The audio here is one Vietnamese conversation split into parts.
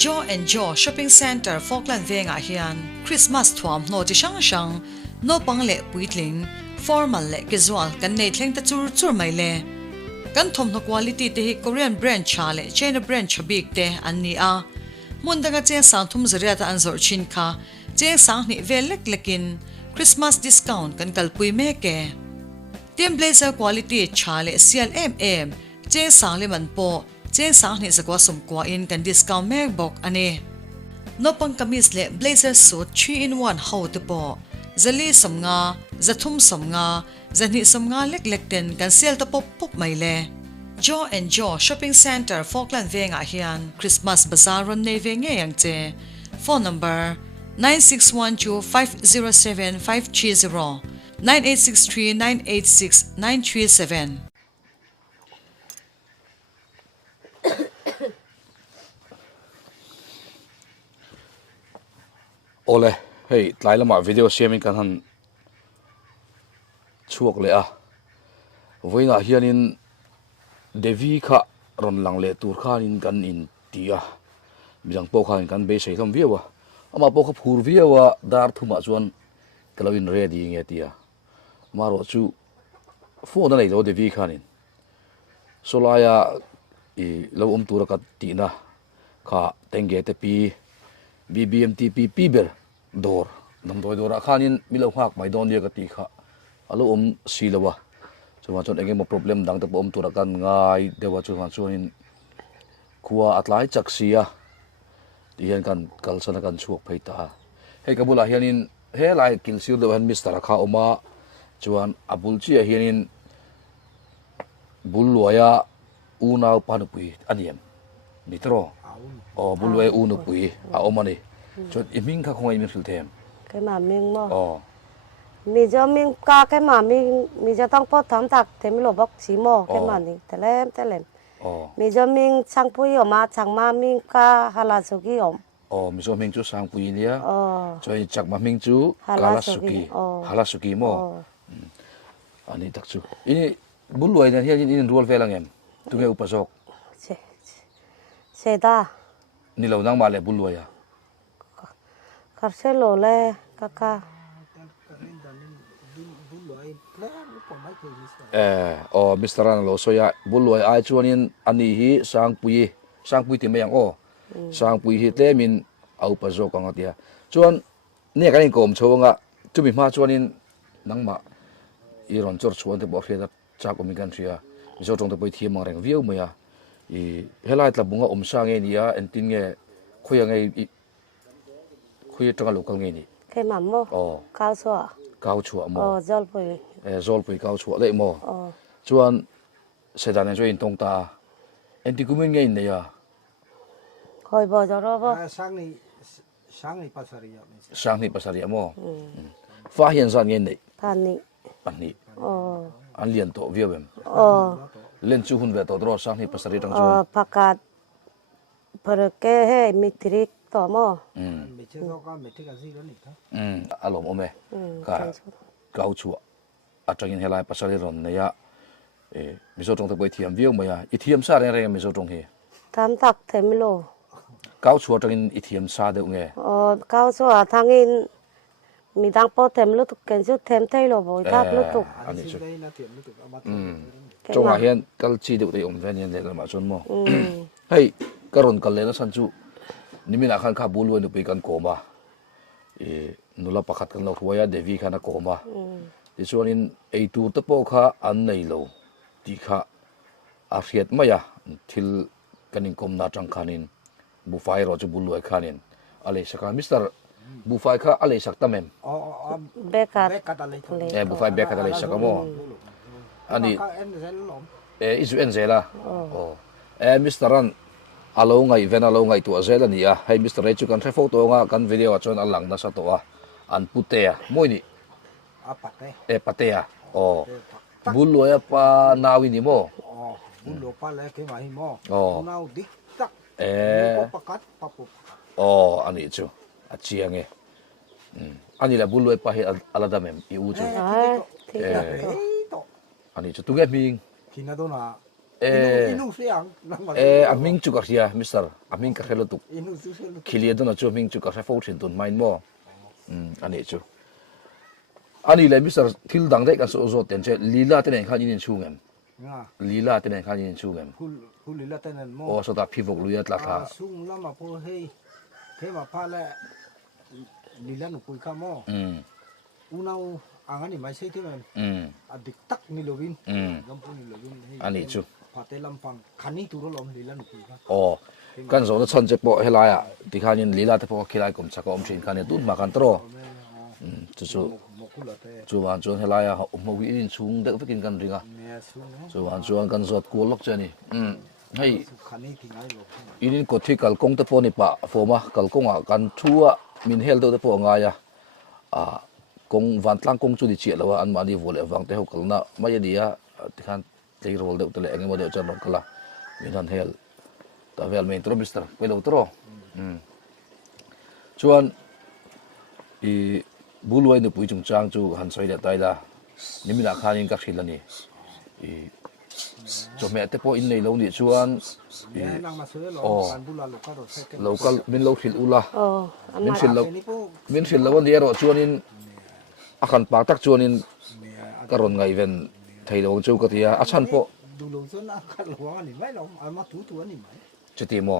Jaw and Jaw Shopping Center Falkland Venga hian Christmas thuam no chi sang sang no pangle puitling formal le casual kan nei thleng ta chur chur mai le kan thom no quality te hi Korean brand cha le China brand chabik te an ni a mundaga che sang thum zaria ta an zor chin kha che sang ni velek lekin Christmas discount kan kalpui me ke Team blazer quality cha le CLMM che sang le man po che sang ni zakwa sum kwa in kan discount mek bok ane no pang kamis le blazer suit 3-in-1 how te po zali samnga zathum samnga zani samnga lek lek ten kan sel ta pop pop mai le Jaw and Jaw Shopping Center Falkland Venga hian Christmas bazaar ron nei ve nge yang che phone number 9612507530 9863986937 Ole, hey, tlai lama video sharing kan han chuak le a. Voina hianin Devi kha ron lang le tur khanin kan in tia. Bijang po khanin kan be sei thom viawa. Ama po kha phur viawa dar thuma chuan kalawin ready nge tia. Maro chu phone nei lo Devi khanin. Solaya I lo tura ka tina kha tenge te pi BBMTP piber dor nam doi dora khanin milo hak mai don dia ka ti kha alo silawa chuan chon enge mo problem dang te pom tura kan ngai dewa chuan khuwa atlai chaksia tian kan kalsana kan chuak phaita he kabula hianin he lai kilsil do han mister kha oma chuan abulchi hianin bulwaya una panupui aniam nitro o bulwe unupui a omani chot iming kha khoi mi filthem cái mà mình mà o mình cho mình ca cái mà mình cho tăng pot thắm thật thì mình lột bóc xí mò cái mà này thế lên o mình cho mình sang pui ở mà chẳng mà mình ca hala suki om o mi so ming chu sang pui nia ờ choi chak ma ming chu Halasuki. halasuki mo ani tak chu ini bulwai na hian in rol velang em tu ge upasok xe ta ni lo nang ma le bulwai ya cắt xe lồ le ca o Mr. Ran lo so ya bulwai ai chuanin ani hi sang pui ti mayang o sang pui hi te min au pa zo kang atia chuan ne kan kom chawanga tumi ma chuanin nangma iron chor chuan te bo feda cha ko mi kan thia zo tong te poi thi mang reng viau maya I helai tla bunga sang nge nia entin nge khoya nge khoya tanga lokal nge ni cái mà mò o cao số kau chua mo ờ dol pui zol pui kau chua le mo ờ chuan sedan jo in tong ta enti kumin nge ne ya hồi bò cho nó bò sang ni pasari mo fa hian zan nge nei phan nị ani ờ an lian to viawem ờ len chu hun ve to dro sang ni pasari tang ờ chuan pakat per cái he mitrik to mò alom ome ka kau chua atangin helai pasari ron ne ya miso tong te poi thiam viau maya I thiam sa re miso tong hi tham tắc thế mi lô kau chua tangin I thiam sa de nge ờ cao số thang in mi đang po thêm lúc cái chút thêm thay lo bồi tháp lúc tục ani chu chonga hian kal chi de de om ven yen le ma chon mo hei karon kal le na san chu nimina khan kha bulwa nu pe kan koma nula pakhat kan lo huaya devi khana koma ti chuanin ei tur te po kha an nei lo ti kha a riat maya thil kanin kom na tang khanin bufai ro chu bulwa khanin ale saka mister bufai kha ale sak tamem bekat bufai bek ale saka mo ani isu enzela Mr. Ran alo ngai ven alo ngai tu azela ni a hey Mr. Rechu kan thai photo nga kan video chon alang na sa to a an putea moi ni patea o bulloya pa nawi ni mo bullo pa le ke mai mo o nau dik tak pakat papu o ani chu a chiange ani la bulloya pa he alada mem I u chu à thì ani chu tu ge ming kina do na inu siang aming chu ka ria mister aming ka khelo tu inu su su khilia do na chu aming chu ka fa fo thin tun main mo ani chu ani le mister thil dang dai ka so zo ten che lila ten khan in chu ngem nga lila ten khan in chu ngem hul lila tanan mo o so ta phivok luya tla tha sung lama po hei ke ma pa la lila nu pui ka mo unau angani mai sei te men adik tak ni lovin gampu ni lovin ani chu pate lampang khani turo lom lila nu pui ka o kan zo na chan che po helaya ti khan in lila te po khilai kom chaka om thin khan tu ma kan tro chu chu mokula te chu wan chuan helaya mo wi in chung de vekin kan ringa ne su no chu wan chuan kan zot ko lok chani hei khani thingai lo inin ko thi kal kong te po ni pa foma kal konga kan thua min hel do te po nga ya kong van tlang kong chu di che lawa an ma ni vole wang te ho kalna mai dia ti khan tei rol de tele eng mo de chan kala min han hel ta vel me intro mister pe lo tro chuan i bulwai nu pui chung chang chu han soi da tai la nimina khanin ka khilani i chome te po in nei lo ni chuan nang ma soi lo kan bula lo ka ro se ke local min lo khil ula min khil lo ni po min khil lo ni ro chuan in akan pa tak chuan in karon ngai ven thei lo chu ka tia a chan po du lo zon a ka lo ani mai lo a ma tu ani mai chiti mo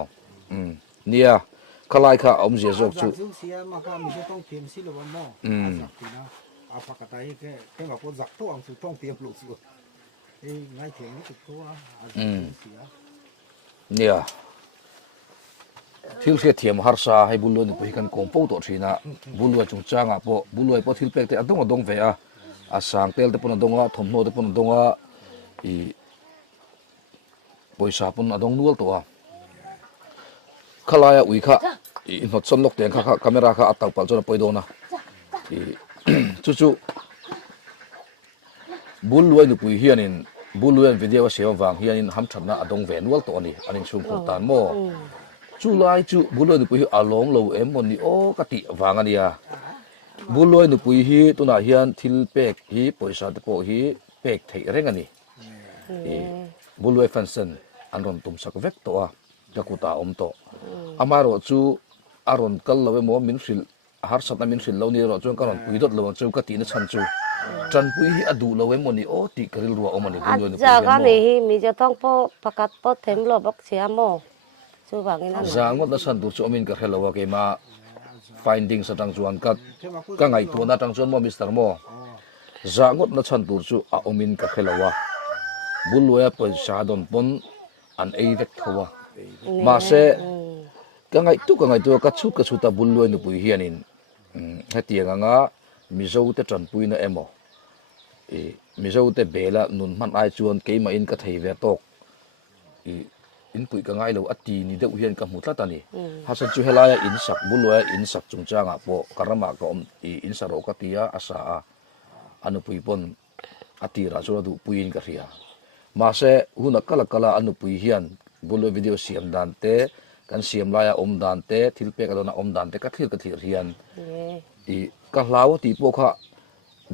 nia khalai kha om je jok chu zu sia ma ka mi je tong tiam si lo mo zak ti na a pa ka tai ke ma po zak to ang su tong tiam lo su ngai thiang ni tu a sia nia thil khe thiam har sa hai bullo ni pui kan kompo to thina bullo chung changa po bullo po thil pek te adong adong ve a sang tel te pon adonga thomno te pon adonga i poisa pon adong nual to a khalaya ui kha i not son lok teng kha camera kha atak pal chona poidona i chu chu bullo ni pui hianin bullo video sewa wang hianin ham thamna adong ve nual to ani anin chung ko tan mo chu lai chu buloi nu pui along lo em mon ni o kati wanga nia buloi nu pui hi tuna hian thil pek hi poisa te po hi pek thei reng ani buloi fansen anron tum sak vek to a jakuta om to amaro chu aron kal lo mo min hril har satna min hril lo ni ro chu karon pui dot lo chu kati na chan chu tran pui hi adu lo em mon ni o ti karil ro om ani buloi nu pui jaga ni hi mi je tong po pakat po them lo bak sia mo chu wangin an zangot na san dur chu amin ka hello ke ma finding sa tang chuan ka ngai tu na tang chuan mo mister mo zangot na chan dur chu a omin ka hello wa bulwa po sa don pon an ei vek thowa ma se ka ngai tu ka chu ta bulwa nu pui hianin hetianga nga mizo te tran pui na emo mizo te bela nun man ai chuan ke ma in ka thei ve tok in pui ka ngai lo ati ni de hian ka mutla tani hasan chu helaya in sak bulwa in sak chung changa po karama ka om in saro ka tia asa anu pui pon ati ra chu du puin ka ria ma se huna kala anu pui hian bulwa video siam dan te kan siam laya om dan te thil pe ka dona om dan te ka thil hian i ka hlaw ti po kha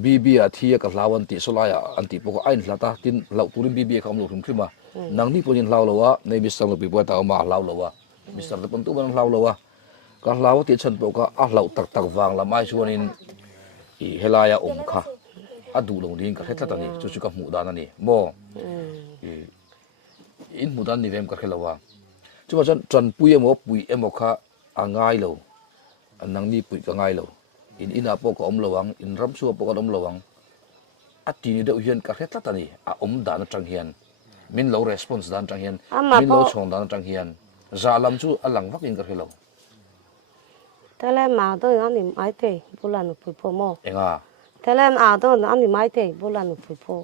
bibi a thia ka hlawan ti solaya anti po ko ain hlata tin lau turin bibi ka om lo khum khima nang ni ponin hlaw lawa nei bisang lo pi po ta ma hlaw lawa mister te pon tu ban hlaw lawa ka hlaw ti chan po ka a hlaw tak wang la mai chuanin i helaya om kha adu lo ding ka hetla tani chu ka mu dan ani mo in mu dan ni vem ka khelawa chu ma chan pui emo kha angai lo anang ni pui ka ngai lo in ina po ko om lawang in ram su po ko om lawang ati de hian ka hetla tani a om dan tang hian min lo response dan tang hian min lo chong dan tang hian zalam chu alang vakin ka khelo tele ma do ani mai te bulan pui po mo enga tele a do ani mai te bulan pui po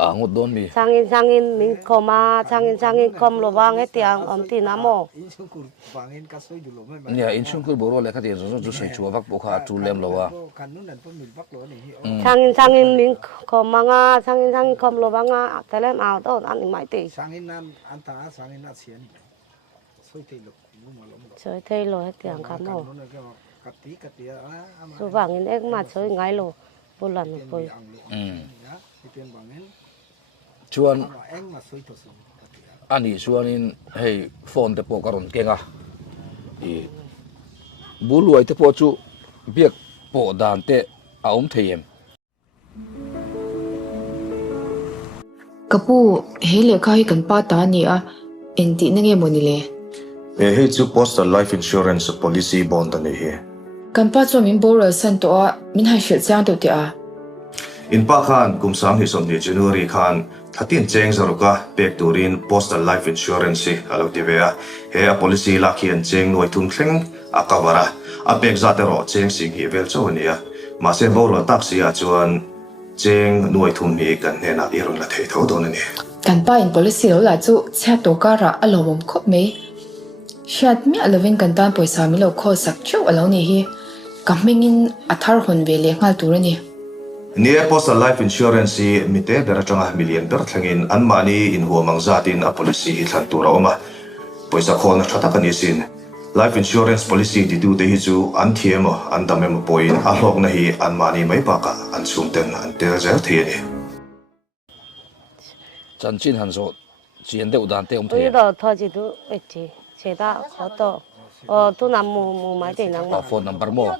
ngot don mi sangin min koma sangin kom lo wang he tiang om ti na mo in chung kur wangin ka soi du lo mai nia in chung kur boro le kha ti zo sai chu vak po kha tu lem lo wa kan nu nan po mil bak lo ni sangin min koma nga sangin kom lo wang nga tele a do ani mai te sangin nan anta sangin na sian soi te lo nu ma lo choi thei lo he tiang ka mo no ke kati ama chu wangin ek ma choi ngai lo bulan pui ya iten wangin chuan mà anh mà suy cho sự ani chuanin hei phone te po karon kenga I buluai te po chu biak po dan te a theiem kapu hele kai kan pa ta ni a enti na nge moni le he chu postal life insurance policy bond ani he kan pa cho min borrow san to a min hai shil chang to ti a in pa khan kumsang hi som ni January khan thatin cheng zaruka pek turin postal life insurance alo tivea he a policy lakhian cheng noi thum thleng akawara a pek zate ro cheng sing hi vel chawnia ma se borrow taxi a chuan cheng noi thum hi kan hena iron la thei tho don ani kan pa in policy lo la chu cha to ka ra alo mom khop me shat mi alovin kan tan poisa mi lo kho sak cheu alo ni hi kamingin athar hon ve le ngal turani near postal life insurance mite beratanga million ber thlangin anmani in huamang zatin a policy hi thlan tura oma poisa khona thata kani sin life insurance policy di du de hi chu an thiemo an damem point a hlok na hi anmani mai pa ka an sumten an tel zer thiani chanchin hanzo chian de udan te tôi theiem đó thôi chỉ tôi ít chỉ chế ta khó to tôi nằm mù máy để nắng mà phone number mo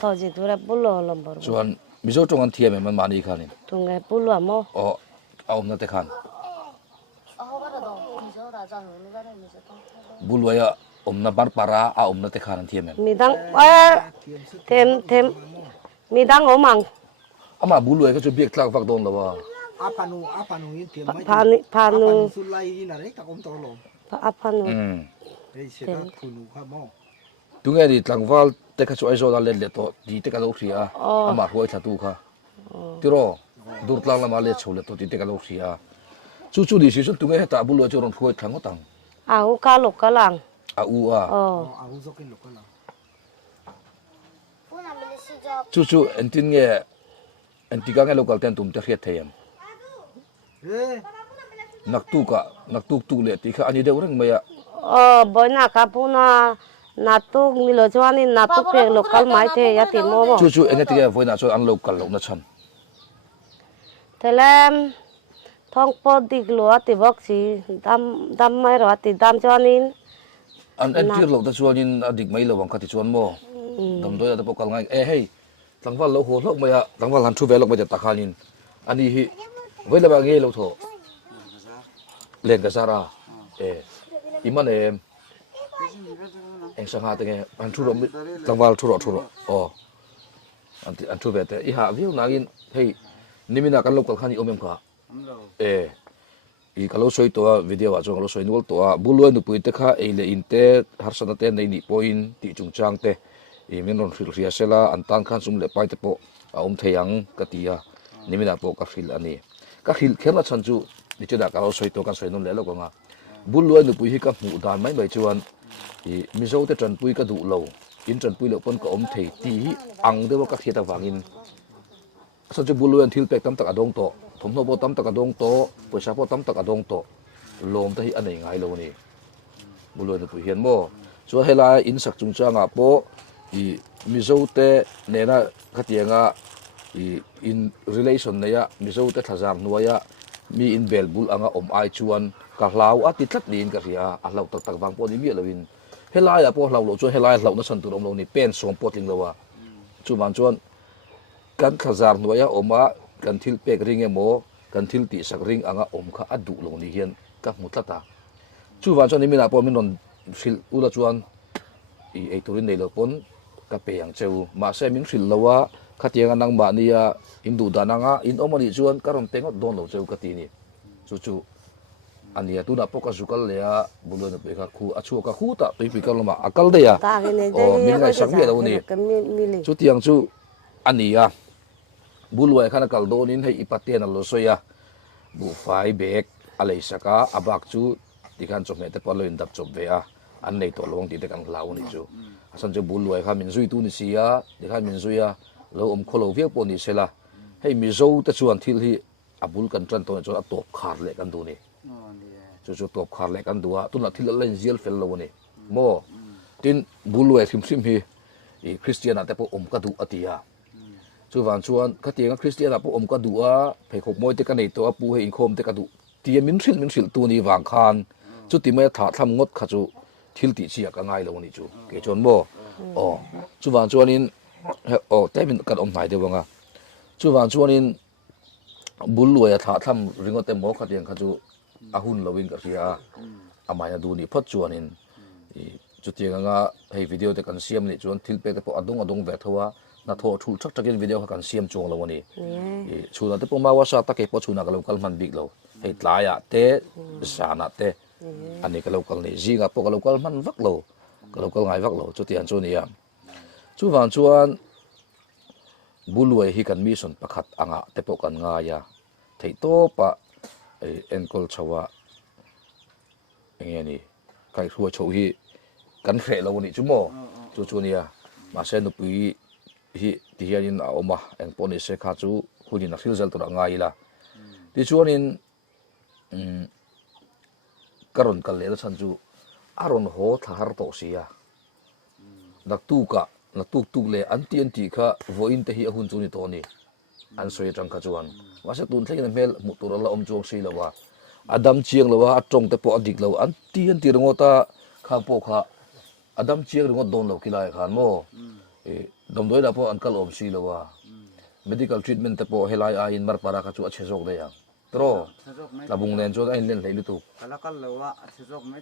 thôi chỉ tôi là bù lò làm bờ chuan mizo tong an thiem man mani khanin tôi nghe bù lò mò a na te khan buluaya na bar para a na te khan an thiem mi đang thêm mi đang ốm măng ama buluaya ka chu biak tlak vak don lawa apa nu in tiệm mấy panu sulai in là đấy ta cũng to lắm panu đây sẽ ta thunu khá mò tunga di tlangwal te ka chu ai zo da le to di te ka lo khria ama huai thatu kha tiro dur tlang lama le chole to di te ka lo khria chu chu di si chu tunga heta bulu chu ron huai thang otang áo cá lục cá lăng a u a à u dốc cái lục cái nào chu chu entin nge entiga nge local ten tum te khiat thayam naktu tu le ti kha ani de urang maya bữa nào cá pu na tu mi lo cho anh na tu pe local mai thế ya tìm mò chu chu enge tiga voina chu an local lo na chan thế là thong po đi lúa thì bóc gì đam mai rồi thì đam cho anh an tir lo ta chuanin adik mai lo wang kha ti chuan mo dam doya ta pokal ngai hey tlangwal lo ho hlok maya tlangwal han thu ve lok ma ta khanin ani hi voila ba nge lo tho len ka sara iman eng sang ha te nge an thu ro tlangwal thu ro an thu ve te I ha view nagin hey nimina kan local khani omem kha I kalau soi to video wa chong kalau soi nol to bulu nu pui te kha eile inte harsana te nei ni point ti chungchang te I min ron fil ria sela antan khan sum le pai te po theyang katia nimina po ka fil ani ka fil khela chanchu ni cheda kalau soi to kan soi non le lo ko nga bulu nu pui hi ka mu dan mai bai chuan I mizo te tran pui ka du lo in tran pui lo pon ka thei ti ang de wa ka khiata wangin sa chu bulu an thil pek tam tak adong to thomno bo tam tak adong to poisa po tam tak adong to lom ta hi anei ngai lo ni bulu na pu hian mo chu hela in sak chung changa po I mizo te nena khatianga I in relation na ya mizo te thazam nuaya mi in belbul anga ai chuan ka hlau a ti tlat din ka ria a hlau tak tak wang po ni mi lovin hela ya po hlau lo chu hela hlau na san tur om lo ni pen som potling lowa chu man chuan kan khazar nuaya oma kan thil pek ring emo kan thil ti sak ring anga kha adu lo ni hian ka mutlata chu wan chuan mina po min non fil ula chuan I ei turin nei lo pon ka pe yang cheu ma se min fil lawa khatianga nang ma nia indu dananga in omani chuan karon tengot don lo cheu ka ti ni chu chu ania tu na poka zukal le a bulo na pe ka khu achu ka khu ta pe pi ka loma akal de ya min ngai sak mi lo ni chu tiang chu ania bulwai khana kal don in hei ipatena lo soya bu fai bek alei saka abak chu tikhan chome te palo in dap chop ve a an nei to long ti te kan lau ni chu asan chu bulwai kha min zui tu ni sia tikhan min zuya lo kholo viek po ni sela hei mi zo te chuan thil hi abul kan tran to chu a top khar le kan du ni chu top khar le kan duwa tuna thil len zial fel lo ni mo tin bulwai thim hi I christian ate po ka du atia chu van chuan ka tianga Christian apu om ka duwa phei khop moi te ka nei to apu he in khom te ka du ti min thil tu ni wang khan chu ti mai tha tham ngot kha chu thil ti chi ka ngai lo ni chu ke chon mo chu van chuan in te min kan om nai de wanga chu van chuan in bul luya tha tham ringot te mo kha tiang kha chu ahun lowin ka ria amai na du ni phot chuan in chu tianga nga hei video te kan siam ni chuan thil pe te po adung ve thowa na tho thul thak takin video kha kan siam chong lo ni chuna te po ma wa sa ta ke po chuna ka local man big lo hei tlaya te sana te ani ka local ni jinga po ka local man vak lo ka local ngai vak lo chu tian chu ni ya chu van chuan bulwai hi kan mi son pakhat anga te po kan nga ya thei to pa enkol chawa enge ni kai thua chho hi kan khre lo ni chu mo chu ni ya ma se nu pui hi ti hianin a oma eng poni se kha chu huni na thil zal to nga ila ti chuanin karon kal le chan chu aron ho thar to sia dak tu ka na tuk le anti kha voin te hi ahun chu ni to ni an soi tang kha chuan wa se tun thlei na mel mu tur la om chong si lawa adam chiang lawa atong te po adik lo anti ringota kha po kha adam chiang ringot don lo kilai khan mo dom doi da po ankal om si lawa medical treatment te po helai a in mar para ka chu a chhejok le ya tro labung len chu ain len leilu tu kalakal lawa chhejok mai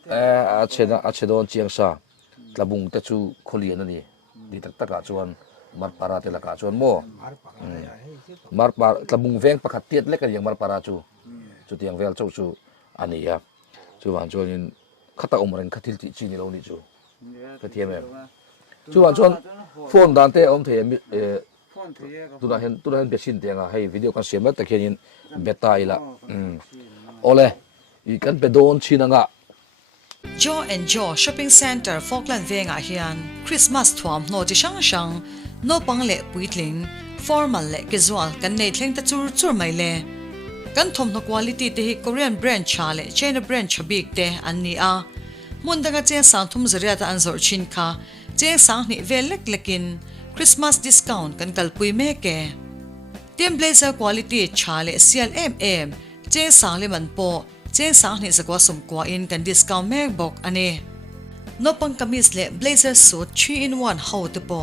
a chhedon chiang sa labung te chu kholian ani di tak taka chuan mar para te la ka chuan mo mar par labung veng pakhat tiat le ka yang mar para chu tiang vel chau chu ani ya chu wan chuan in khata umren khathil ti chi ni lo ni chu ka thiam em chu wan chuan phone dan te om the tu hen besin te nga hei video kan siam ta khenin beta ila ole I kan pe don china nga Jaw and Jaw Shopping Center Falkland venga hian Christmas thuam no chi shang no pang le puitling formal le casual kan nei thleng ta chur mai le kan thom no quality te hi Korean brand cha le China brand chabik te an ni a mun daga che sang thum zaria ta an zor chin kha che sang ni vel lek lekin Christmas discount kan kalpui me ke tem blazer quality cha le CLMM che sang le man po che sang ni zakwa sum kwa in kan discount me bok ane no pang kamis le blazer suit 3-in-1 how te po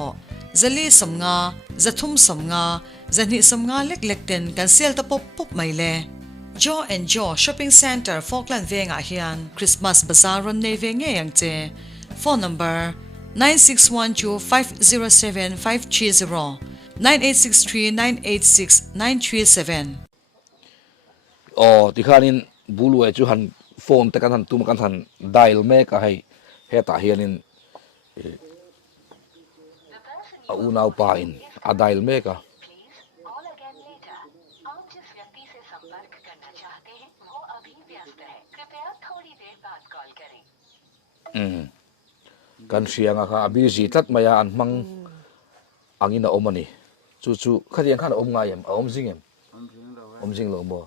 zali samnga zathum samnga zani samnga lek ten kan sel ta pop mai le Jaw and Jaw Shopping Center Falkland venga hian Christmas bazaar ron nei ve nge yang che phone number 9612507530 9863986937 ti khanin bulwai chu han phone te kan han tum kan han dial me ka hai he ta hianin a unau pa in a dial me ka kan sianga kha busy tat maya an mang angina omani chu khariang khan om ngai em om jing lo mo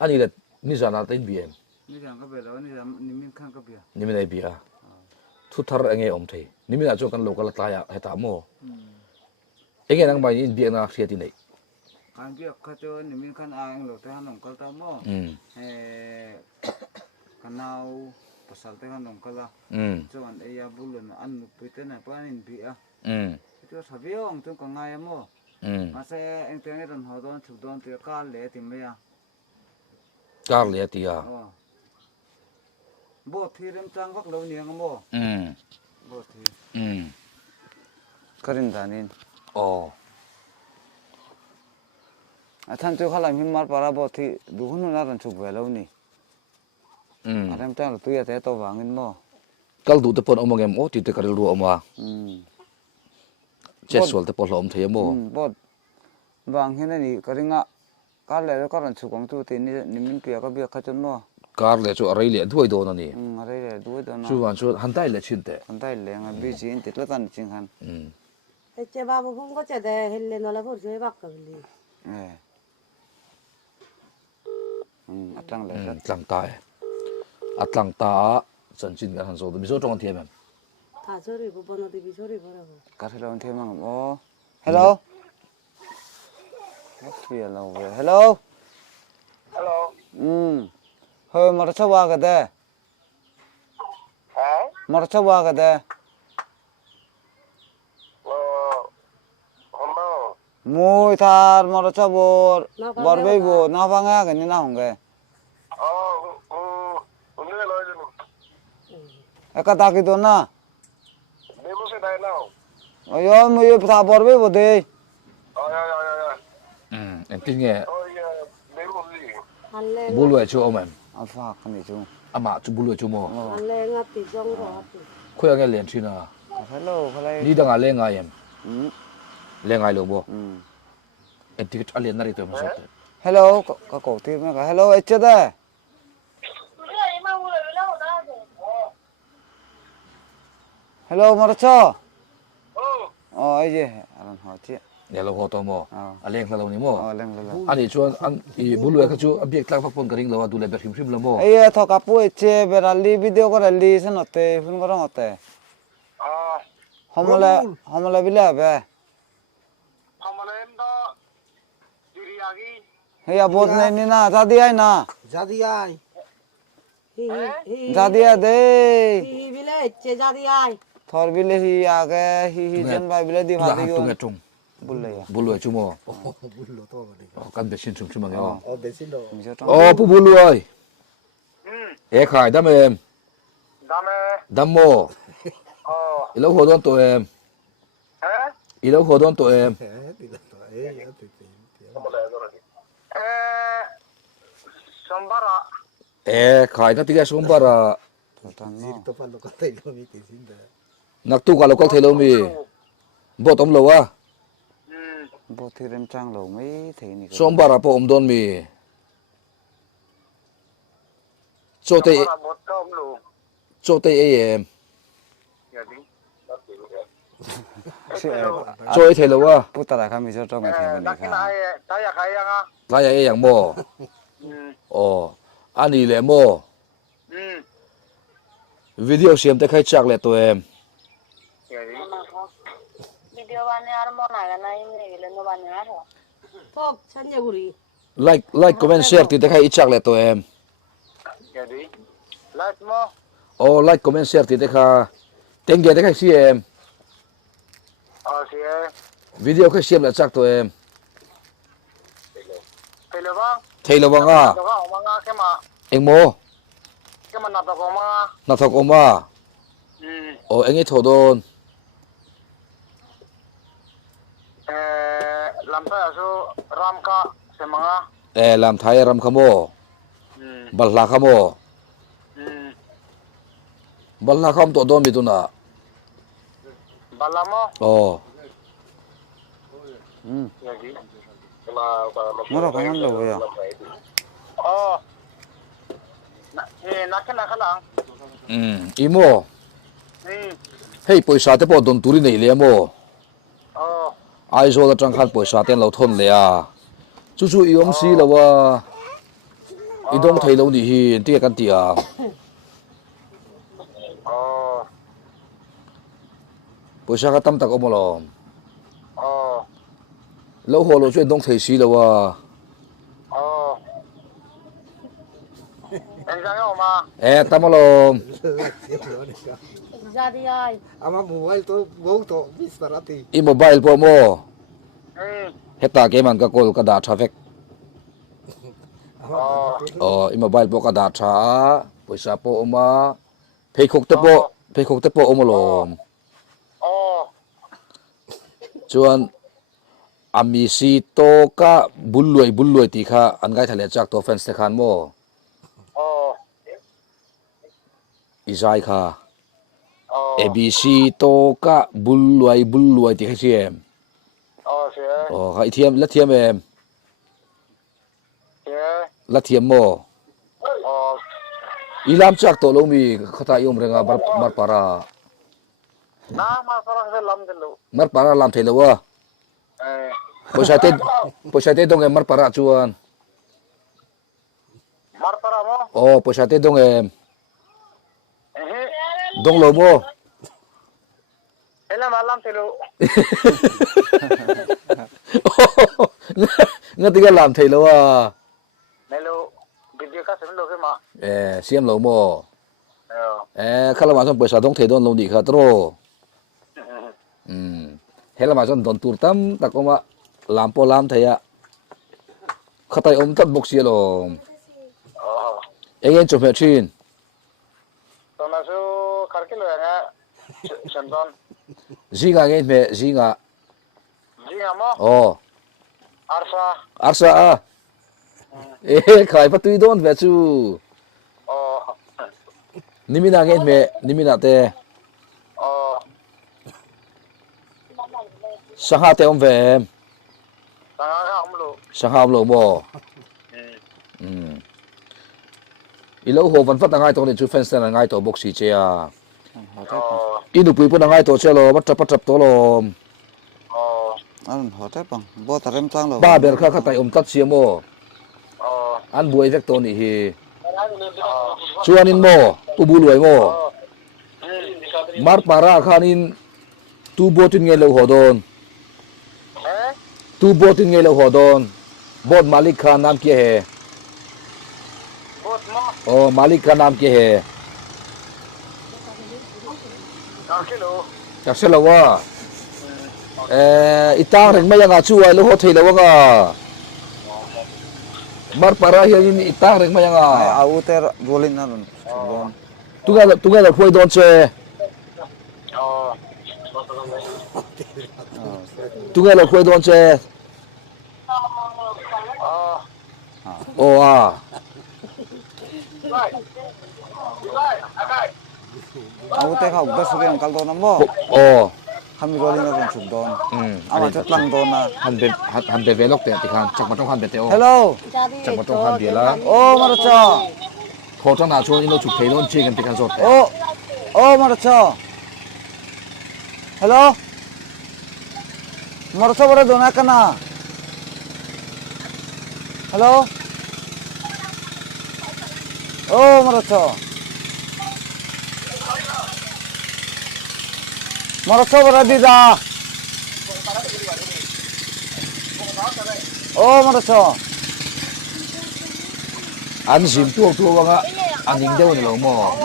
ani le ni jana tin bm ni jang ka be lo ni min khang ka be ni min ai bia thu thar ange om thei ni min a chu kan local ta ya heta mo enge nang bai in bia na khriati nei kan bia kha to ni min khan ang lo ta nong kal ta mo kanau pasal te kan nong kala chuan e ya bulun an nu pite na panin bia chu sabiong tung ka ngai mo ma se eng teng ron ho don chu don te ka le ti me ya kar le ti ya bo thi rem chang wak lo ni ang mo bo thi karin danin athan chu khala mi mar para bo thi du hunu na ran chu ve lo ni rem chang tu ya te to wangin mo kal du te pon omangem o ti te karil ru oma cheswal te pon lom thei mo bo wang hen ni karinga kar le ka ran chu kong tu ti ni min pia ka bia kha chon mo kar le chu arai le duai do na ni arai le duai do na chu wan chu han dai le chin te han dai le nga bi chin te la tan ching han che ba bu ko che de helle no la por se ba ka li atlang le atlang ta chan chin ga han zo do mi zo tong thiam em ta so ri bu bono di bi so ri bo ra ka thelo the mang o hello phía lâu về hello hơi mà cho qua cái đấy mà cho qua cái đấy mui thar mà cho bor bor bay bo na banga cái này nào không cái cái ta cái đó na ôi mui thar bor bay bo đây em tin nghe Anh lên bulu chu ông em apa cái này chung ama chu bulu chu mo anh lên ngắt thì trong rồi khoya nghe liền china hello hello ni dang ale nga em le ngai lo bo ừ em ticket alien na ri to mo sa hello có cổ tim nó cả hello ấy chết đấy hello mà cho ấy gì anh hỏi chị ne lo ho to mo aleng la lo ni mo lên lên ani chuan an i bulu ka chu object tlak phapon karing lo du le ber hrim lo mo ấy thọ cà pui che berali video có rally sen hote phun có hote homole bile be hey abot ne ni na jadi ai na Jadi ai? jadi ai de hi bile che ra đi ai thor bile hi age hi jen bai bile di tu phadi ha yo tu nge tung bulle ya bulu chu mo Bullo to ni. kan be sin chung chu ma ge Oh, besin do. mi cho o pu bulu ơi e khai dam em dam mo ilo ho don to em ilo ho don to em Tidak to. Ya ti. e khai na tiga sombara tan no To pa lo ka tai lo mi ti sin da. nak tu ka lokal thelo mi bo tom lo wa bo thi rem chang lo mấy thế này sombara po om don mi chote em choi thelo wa puta la kami cho trong cái thế này ka la ya e yang mo o ani le mo video xem te khai chak le to em video bane ar mo na na im ne gele no bane ar to sanje guri like comment share ti te khai chak le to em o like comment share ti te kha tenge te khai si em video khai xem la chak to em thei lo bang a eng mo na thok oma o engi thodon e lam thai ram khamo balha khamo balha kham to don mi tu na o nó đâu có ngăn lâu vậy imo hei poisa te po don turi nei le mo ai zo la tang khan poisa ten lo thon le a chu chu iom si lo wa idong thei lo ni hi ti kan ti a poisa ka tam tak omolom lo ho lo chu dong thei si lo wa tamalom ra đi ai Ama mobile to go to bis parati. i mobile po mo heta ke man ka call ka da traffic i mobile po ka da tha poisa po oma pheikhok te po omolom chuan ami si to ka bulluai ti kha an gai thale chak to fence te khan mo izai kha abc to ka bulluai ti kha chem hai thiam em la thiam mo ilam chak to lo mi khata yom renga bar para mar para lam thelo wa poisa te dong em mar para chuan poisa te dong em dong lo mo ngati ga lam thei lo wa Melo video ka sem lo ke ma. siam lo mo Ờ. khala ma son paisa dong thei don lo ni kha tro hela ma son don tur tam takoma lam po lam thaya khatai om tat bok sia lo eng chom chin Tao là số khar cái lời nghe. Chân don. zinga nge me zinga Gì ngắm á? oh Arsa. arsa a khai pa tui don ve chu Ờ. nimina nge me nimina te Ờ. saha te om ve Tao nghe không lo. saha lo mo ilo ho van fat ngai to ni chu fence na ngai to box si che a Ờ. inu pui pu na ngai to che lo pat to lo Ờ. Anh họ thế bằng, bố ta rem trang rồi. ba ber kha khatai om tat sia mo Ờ. an buai vek to ni hi chuanin mo tu bu luai mo mar para khanin tu botin nge lo hodon tu botin nge lo hodon bot malik khan nam ke he Bốt mà. malik khan nam ke he Khar cái lo. ka se lo wa itang reng mai nga chu ai lo ho thei lo nga mar para hi in itang reng mai nga Áo tê rolling na rồi. tunga la khoi don che Ờ. tunga la khoi don che Ờ. Áo tê không, bớt số tiền caldo nắm bố. Kami rolling na rồi chụp don. Ama chút lăng don na. han be velok te ti khan chak ma tong han be te o Hello. chak ma tong han be la Ô mà cho. tho chang na chuan in lo chu thei don che kan ti khan zot Ô mà cho. Hello. Mà cho bữa don na na. Hello. Ô mà cho. Mà cho bữa đi ra. Ô mà cho. an sim tu wa nga an ning deu ni lo mo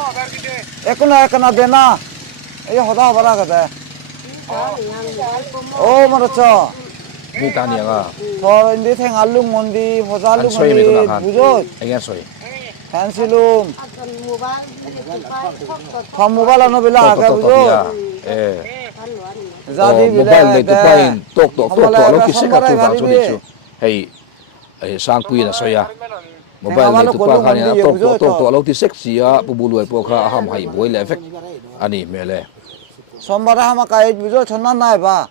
Ekuna dena. Ấy hoda bala ka de. Ô mà cho. ni ta ni nga Thôi đi thằng alung ngon đi, hoa an lung soi ngon me tu đi, na khan bujot, anh soi fancy lum, tham mobile nó bị lạc cái to bujot, ra đi bị mobile le lạc tu pain tok Không là lo ra ki se không ka có tu ra da đi chu đi. ni chu hei sang pui na soya mobile Thằng le nó tu có pa lúc khan mình ya đi tok bujot to thôi. lo ti sexy a pu bu luai po kha ham hai boi le effect ani me le Sombara hama kai bujot chonna nai ba,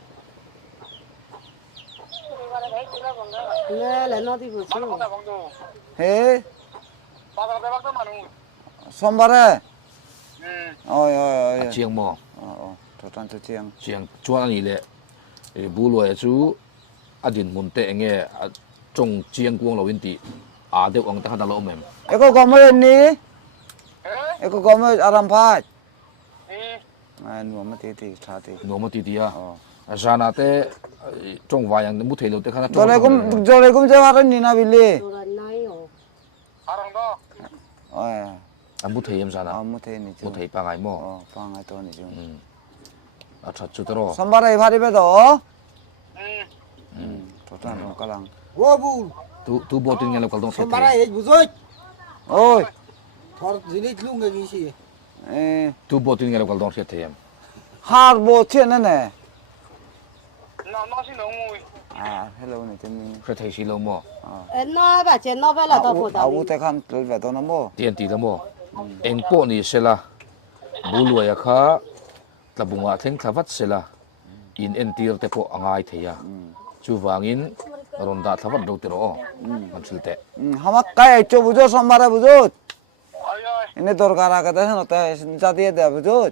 Nghe là nó đi vừa chứ. he, Tao có cái bác đó mà nung. sombara, oi, chiang mo thôi tan thôi chiang, chiang chuan ani le bu luai chu adin mun te nge chong chiang kuang lo in ti a deu ang ta da lo mem eko gomer ni, eko gomer aram phat, nu ma ti tha ti, no ma ti ti a jana te chong wa yang mu thei lo te khana jole kum jawaran ni na bili, Rồi này ồ. Arang đó. oi, an mu thei em jana mu the ni mu chu, thei pa ngai mo pa ngai to ni chu, a that chu tro sombara bhari be do, thôi tan no kalang, Wo bu, tu bo tin nge lo kal dong sombara the hej buzoj. oi, Thor zinit lu ngi si. tu bo tin nge lo kal dong the em har bo chen ne, Nó xin lỗi ngồi. hello ni chen ni, kha thei si lo mo Nó bà trên nó phải là tao phụ áo te khan tul ve to na mo, tien ti lo mo eng po ni sela bu luai a kha tlabunga theng thavat sela in entir te po angai theya chu wangin ronda thavat do te ro man thil te hama kai cho bujo sombara bujo, Ôi ơi. ini dorkara ka ta no ta jadi de bujo,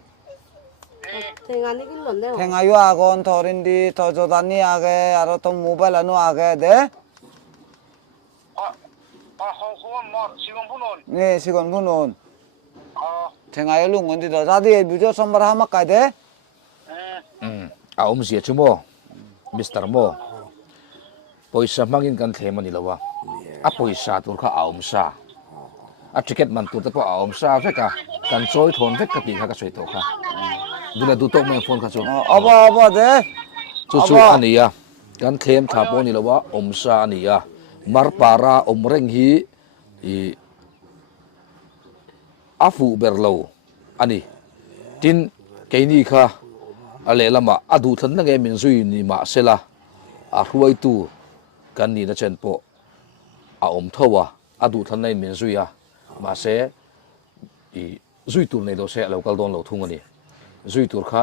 thì ngắn cái lần đấy. theng ayu agon thorin di tho jodani age aro to mobile anu age de, Không mà sigon pun on. ni sigon bunun, Ờ. theng ayu lu ngon di do jadi bujo sombara hama kai de, a om zia chu mo mister mo poisa mangin kan thema ni lawa a poisa tur kha aum sa a ticket man tur te po aum sa veka kan choi thon vek ka ti kha ka choi to kha dula du tok me phone kha chu aba de chu chu ania kan them tha po ni lawa om sa ania mar para om reng hi i afu berlo ani tin keini kha ale lama adu than na ge min zui ni ma sela a huai tu kan ni na chen po a om thowa adu than nei min zui a ma se i zui tur nei do se local don lo thung ani zui tur kha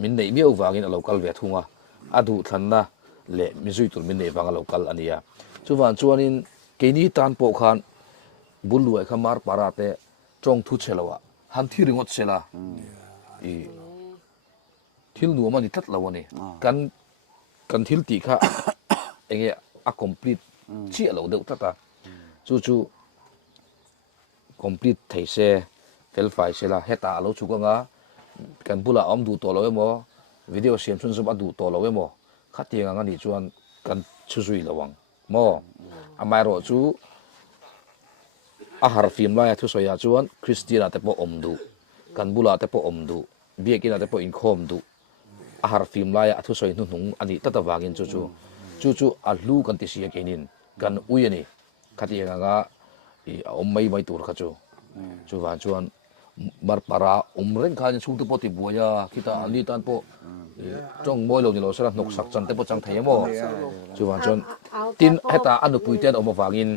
min nei mi awangin a local ve thunga adu than na le mi zui tur min nei wanga local ania chuwan chuanin keini tan po khan buluai kha mar parate chong thu chelawa han thi ringot sela i thil nu mani tat lawani kan thil ti kha enge a complete chi lo deuh tata chu complete theise fel fai sela heta lo chu nga kan bula om du to lo emo video siam chun zum adu to lo emo khatia nga ni chuan kan chu zui lawang mo amai ro chu a har film la thu soya chuan christiana te po omdu kan bula te po omdu biekina te po in khom du a har film la thu soi nu nung ani tata wangin chu a lu kan ti sia kenin kan uyani khatia nga i om mai tur kha chu wa chuan mar para reng kha chung te po ti buaya kita ali tan po trong moi lo ni lo sara nok sak chan te po chang thai mo chu wa chuan tin heta anu puiten om wangin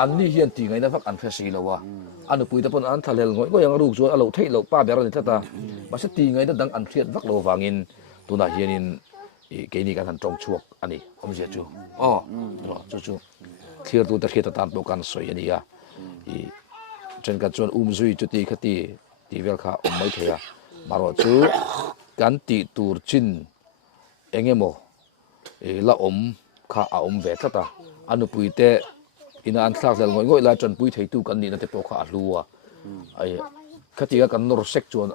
an ni hian ti ngai na vak an phesi lowa anu pui te pon an thalel ngoi ngo yang ru chu alo thei lo pa ber ni tata ma se ti ngai na dang an thiat vak lo wangin tuna hianin i keini kan han trong chuak ani om je chu chu thir tu ta kheta tan po kan soi ani ya i chen ka chuan zui chu ti khati ti vel kha om mai theya maro chu kan ti tur chin engemo e la om kha a om ve tata anu pui te ina an thlak zel ngoi la chan pui thei tu kan ni na te po kha aluwa ai khati ga kan nor sek chuan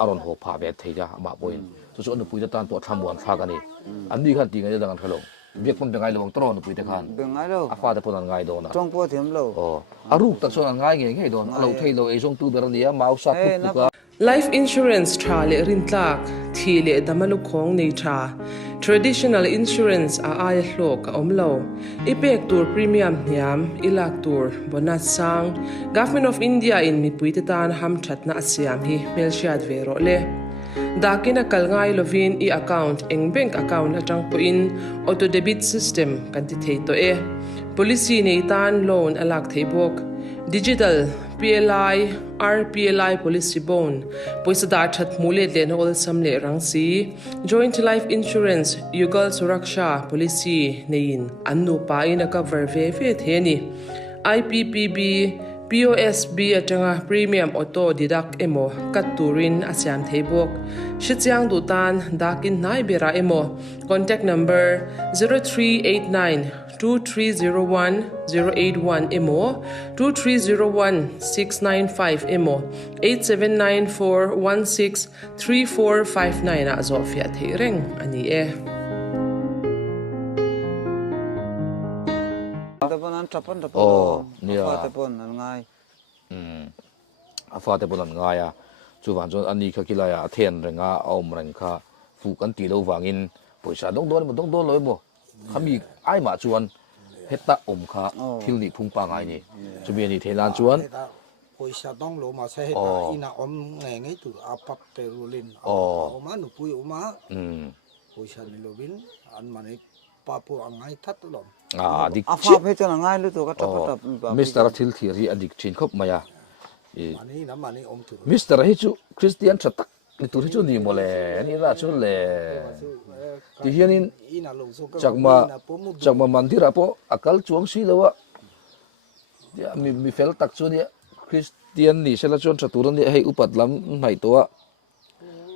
aron ho pha ve theya ma boin chu anu pui te tan po thamuan thak ani an ni khan ti ngai dang an khalo biak pon bengai lawang tron pui te khan bengai lo a fa te pon an ngai do na trong po them lo aruk tak son an ngai nge don alo thei lo e jong tu ber ni mau sa pu ka Life insurance tra le rintlak thi le damalu khong nei tra traditional insurance a ai hlok omlo ipek tur premium niam ilak tur bonus sang government of India in mi puitetan ham thatna asiam hi melshiat vero le dakina kalngai lovin I account eng bank account atang po in auto debit system kan ti thei to policy nei tan loan alak thei bok digital PLI RPLI policy bone poisa dar that mule len ol samle rangsi joint life insurance yugal suraksha policy nein annu pa ina cover ve theni IPPB POSB atanga premium auto deduct emo katurin asyam theibok shityang dutan dakin nai bera emo contact number 03892301-081 emo 2301-695 emo 8794163459 a Zofia Thireng ani Tapan nia te pon an ngai a fa te pon an ngai a chu wan chon ani kha kila ya then renga om reng kha fu kan ti lo wangin poisa dong don loi mo khami ai ma chuan heta om kha thil ni phung pa ngai ni chu bi ni thelan chuan poisa dong lo ma se ina om ngai tu apap perulin oma nu pui oma poisa ni lovin an mani papu angai that lom dik afa phe chon ngai lu to ka tap Mr. Thil Thiri adik chin khop maya mani om tu Mr. Hi chu Christian chatak ni tur hi chu ni mole ni la chu le ti hianin ina lo so ka chakma mandira po akal chuang si lawa ya mi fel tak chu ni Christian ni sela chon chaturan ni hei upat lam mai to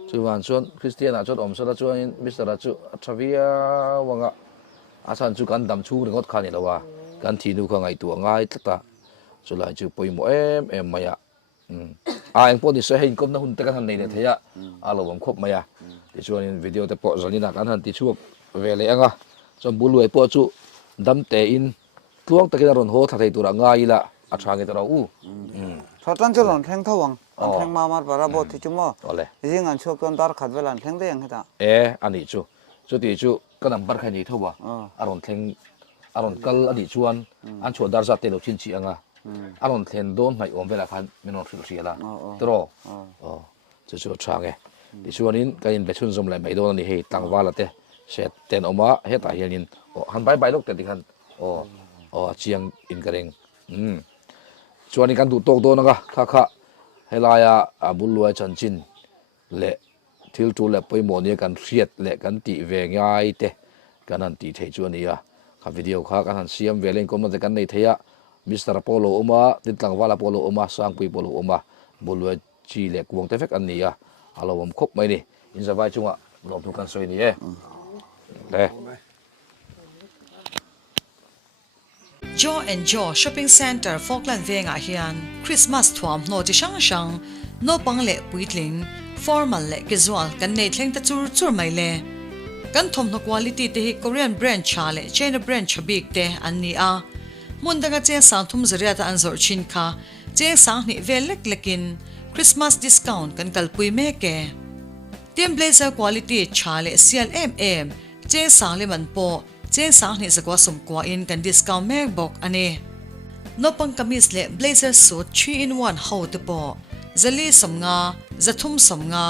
chu wan chon Christian a chon om sela chuan Mr. chu athavia wanga asan chu kan dam chu ringot khani lawa kan thinu kha ngai tu ngai tata chulai chu poimo em maya eng po ni se hein kom na hun te kan han nei ne theya alo bam khop maya ti chuan in video te po zalina kan han ti chu vele anga chon bului po chu dam te in tuang takin ron ho tha thei tura ngai la athange tara u thotan chalon theng thawang an theng ma mar para bo thi chumo ole jing an chok ton dar khat velan theng de yang heta ani chu ti chu kanam bar khai ni thowa aron kal ani chuan an chu dar za te lo chin chi anga aron thlen don ngai om vela khan menon thil riala tro chu thange ti chuanin kain bechun zom lai mai don ni hei tlangwala te set ten oma heta hianin han bai lok te dikhan chiang in kareng chuan kan du tok do naga kha helaya abulwa chanchin le thil tu le poimo ni kan riat le kan ti ve ngai te kanan ti thei chu ania kha video kha kan han siam veleng kom na kan nei theya Mr. Polo oma titlang wala polo oma sangpui polo oma bulwa chi le kuang te fek an nia alawam khop mai ni in zawai chunga lom thu kan soi ni le Jaw and Jaw Shopping Center Falkland venga hian Christmas thuam no chi shang no pangle puitling formal le casual kan nei thleng ta chur mai le kan thom no quality te hi Korean brand cha le China brand chabik te an ni a mundanga che sang thum zaria ta an zor chin kha che sang ni velek lekin Christmas discount kan kalpui me ke Team blazer quality cha le CLMM che sang le man po che sang ni zakwa sum kwa in kan discount mek bok ane no pang kamis le blazer suit 3-in-1 how te po zali samnga zathum samnga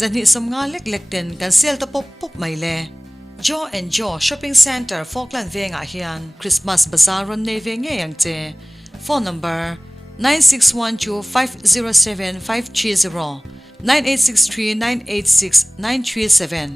zani samnga lek ten kan sel ta pop mai le Jaw and Jaw Shopping Center Falkland venga hian Christmas bazaar ron nei ve nge yang che phone number 9612507530 9863986937